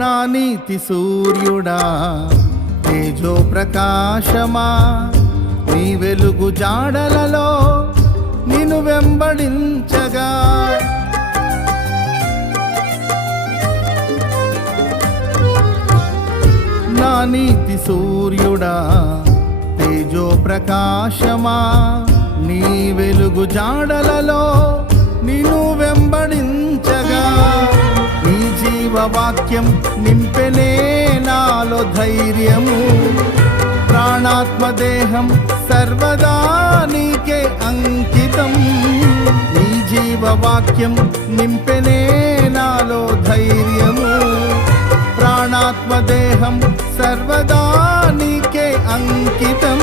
నా నీతి సూర్యుడా తేజో ప్రకాశమా, నీ వెలుగు జాడలలో నిన్ను వెంబడించగా. నా నీతి సూర్యుడా తేజో ప్రకాశమా, నీ వెలుగు జాడలలో నిన్ను వెంబడించగా. నీ జీవవాక్యం నింపెనే నాలో ధైర్యము, ప్రాణాత్మదేహం సర్వదా నీకే అంకితం. నీ జీవవాక్యం నింపెనే నాలో ధైర్యము, ప్రాణాత్మదేహం సర్వదా నీకే అంకితం.